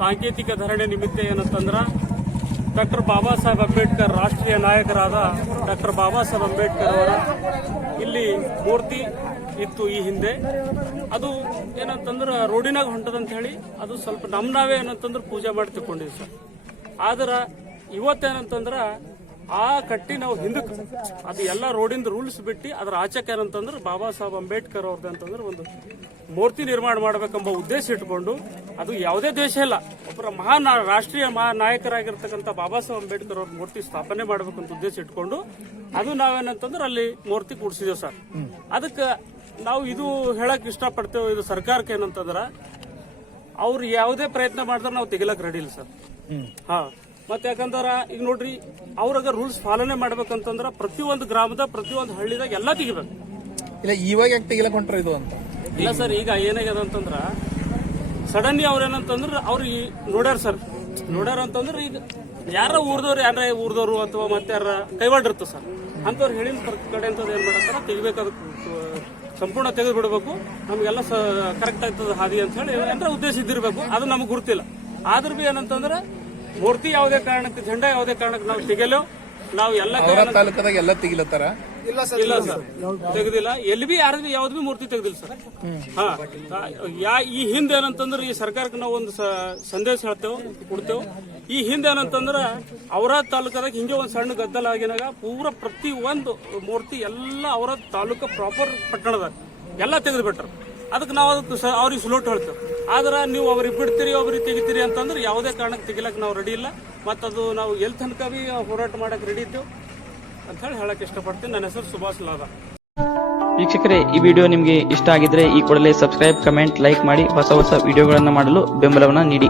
ಸಾಂಕೇತಿಕ ಧರಣಿ ನಿಮಿತ್ತ ಏನಂತಂದ್ರ ಡಾಕ್ಟರ್ ಬಾಬಾ ಸಾಹೇಬ್ ಅಂಬೇಡ್ಕರ್ ರಾಷ್ಟ್ರೀಯ ನಾಯಕರಾದ ಡಾಕ್ಟರ್ ಬಾಬಾ ಸಾಹೇಬ್ ಅಂಬೇಡ್ಕರ್ ಅವರ ಇಲ್ಲಿ ಮೂರ್ತಿ ಇತ್ತು ಈ ಹಿಂದೆ. ಅದು ಏನಂತಂದ್ರ ರೋಡಿನಾಗ ಹೊಂಟದಂತ ಹೇಳಿ ಅದು ಸ್ವಲ್ಪ ನಾವೇ ಏನಂತಂದ್ರ ಪೂಜೆ ಮಾಡಿ ತಿಳ್ಕೊಂಡಿವಿ ಸರ್. ಆದ್ರ ಇವತ್ತೇನಂತಂದ್ರ ಆ ಕಟ್ಟಿ ನಾವು ಹಿಂದಕ್ಕೆ ಅದು ಎಲ್ಲ ರೋಡಿಂದ ರೂಲ್ಸ್ ಬಿಟ್ಟು ಅದ್ರ ಆಚೆಗೆ ಏನಂತಂದ್ರೆ ಬಾಬಾ ಸಾಹೇಬ್ ಅಂಬೇಡ್ಕರ್ ಅವ್ರದ್ದು ಅಂತಂದ್ರೆ ಒಂದು ಮೂರ್ತಿ ನಿರ್ಮಾಣ ಮಾಡಬೇಕೆಂಬ ಉದ್ದೇಶ ಇಟ್ಕೊಂಡು, ಅದು ಯಾವುದೇ ದೇಶ ಇಲ್ಲ, ಒಬ್ಬರ ರಾಷ್ಟ್ರೀಯ ನಾಯಕರಾಗಿರ್ತಕ್ಕಂಥ ಬಾಬಾ ಸಾಹೇಬ್ ಅಂಬೇಡ್ಕರ್ ಅವ್ರ ಮೂರ್ತಿ ಸ್ಥಾಪನೆ ಮಾಡಬೇಕಂತ ಉದ್ದೇಶ ಇಟ್ಕೊಂಡು ಅದು ನಾವೇನಂತಂದ್ರೆ ಅಲ್ಲಿ ಮೂರ್ತಿ ಕೂಡಿಸಿದೇವು ಸರ್. ಅದಕ್ಕೆ ನಾವು ಇದು ಹೇಳಕ್ ಇಷ್ಟಪಡ್ತೇವೆ, ಇದು ಸರ್ಕಾರಕ್ಕೆ ಏನಂತಂದ್ರ ಅವ್ರು ಯಾವುದೇ ಪ್ರಯತ್ನ ಮಾಡಿದ್ರೆ ನಾವು ತೆಗಿಲಕ್ ರೆಡಿ ಇಲ್ಲ ಸರ್. ಹಾ, ಮತ್ತೆ ಯಾಕಂದ್ರ ಈಗ ನೋಡ್ರಿ, ಅವ್ರಾಗ ರೂಲ್ಸ್ ಪಾಲನೆ ಮಾಡ್ಬೇಕಂತಂದ್ರ ಪ್ರತಿಯೊಂದು ಗ್ರಾಮದ ಪ್ರತಿಯೊಂದು ಹಳ್ಳಿದಾಗ ಎಲ್ಲಾ ತೆಗಿಬೇಕು. ಇಲ್ಲ ಇವಾಗ ಯಾಕೆ ತೆಗಿಲಕ್ ಹೊಂಟ್ರ ಇದು ಅಂತ ಇಲ್ಲ ಸರ್, ಈಗ ಏನಾಗ್ಯದ ಅಂತಂದ್ರ ಸಡನ್ಲಿ ಅವ್ರೇನಂತಂದ್ರ ಅವ್ರಿಗೆ ನೋಡ್ಯಾರ ಸರ್. ನೋಡ್ಯಾರ ಅಂತಂದ್ರ ಈಗ ಯಾರ ಊರ್ದವ್ರು ಅಥವಾ ಮತ್ತೆ ಯಾರ ಕೈವಾಡಿರ್ತ ಸರ್, ಅಂತವ್ರು ಹೇಳಿದ ಕಡೆ ಅಂತದ್ ಏನ್ ಮಾಡತ್ತಾರ, ತೆಗಿಬೇಕಾದ ಸಂಪೂರ್ಣ ತೆಗೆದು ಬಿಡಬೇಕು, ನಮ್ಗೆಲ್ಲ ಕರೆಕ್ಟ್ ಆಗ್ತದ ಹಾದಿ ಅಂತ ಹೇಳಿ ಏನಾರ ಉದ್ದೇಶ ಇದ್ದಿರ್ಬೇಕು. ಅದು ನಮ್ಗೆ ಗುರ್ತಿಲ್ಲ. ಆದ್ರೂ ಬಿ ಏನಂತಂದ್ರ ಮೂರ್ತಿ ಯಾವುದೇ ಕಾರಣಕ್ಕೆ, ಜೆಂಡಾ ಯಾವುದೇ ಕಾರಣಕ್ಕೆ ನಾವು ತೆಗೆಯಲು ನಾವು ಎಲ್ಲ ತಾಲೂಕದಾಗ ಎಲ್ಲ ತೆಗಿಲತ್ತಾರ. ಇಲ್ಲ ಸರ್, ತೆಗೆದಿಲ್ಲ. ಎಲ್ಲಿ ಬಿ ಯಾರು ಯಾವ್ದು ಬಿ ಮೂರ್ತಿ ತೆಗೆದಿಲ್ಲ ಸರ್. ಹಾ, ಈ ಹಿಂದೆ ಏನಂತಂದ್ರೆ ಈ ಸರ್ಕಾರಕ್ಕೆ ನಾವು ಒಂದು ಸಂದೇಶ ಕೊಡ್ತೇವೆ. ಈ ಹಿಂದೆ ಏನಂತಂದ್ರ ಅವರ ತಾಲೂಕದಾಗ ಹಿಂಗೆ ಒಂದ್ ಸಣ್ಣ ಗದ್ದಲ ಆಗಿನಾಗ ಪೂರ ಪ್ರತಿ ಒಂದು ಮೂರ್ತಿ ಎಲ್ಲ ಅವರ ತಾಲೂಕ ಪ್ರಾಪರ್ ಪಟ್ಟಣದಾಗ ಎಲ್ಲ ತೆಗೆದು ಬಿಟ್ರು. ಅದಕ್ಕೆ ನಾವು ಅವ್ರಿಗೆ ಸುಲೋಟ್ ಹೇಳ್ತೇವೆ. ಆದ್ರ ನೀವು ಅವ್ರಿಗೆ ಬಿಡ್ತೀರಿ, ಒಬ್ರಿಗೆ ತೆಗಿತೀರಿ ಅಂತಂದ್ರೆ ಯಾವುದೇ ಕಾರಣಕ್ಕೆ ತೆಗಿಲಕ್ ನಾವು ರೆಡಿ ಇಲ್ಲ. ಮತ್ತದು ನಾವು ಎಲ್ಲಿ ತನಕ ಬಿ ಹೋರಾಟ ಮಾಡಕ್ ರೆಡಿ ಇದ್ದೇವೆ ಅಂತ ಹೇಳಿ ಹೇಳಕ್ ಇಷ್ಟಪಡ್ತೀನಿ. ನನ್ನ ಹೆಸರು ಸುಭಾಷ್ ಲಾದ. ವೀಕ್ಷಕರೇ, ಈ ವಿಡಿಯೋ ನಿಮಗೆ ಇಷ್ಟ ಆಗಿದ್ರೆ ಈ ಕೂಡಲೇ ಸಬ್ಸ್ಕ್ರೈಬ್, ಕಮೆಂಟ್, ಲೈಕ್ ಮಾಡಿ ಹೊಸ ವಿಡಿಯೋಗಳನ್ನು ಮಾಡಲು ಬೆಂಬಲವನ್ನ ನೀಡಿ.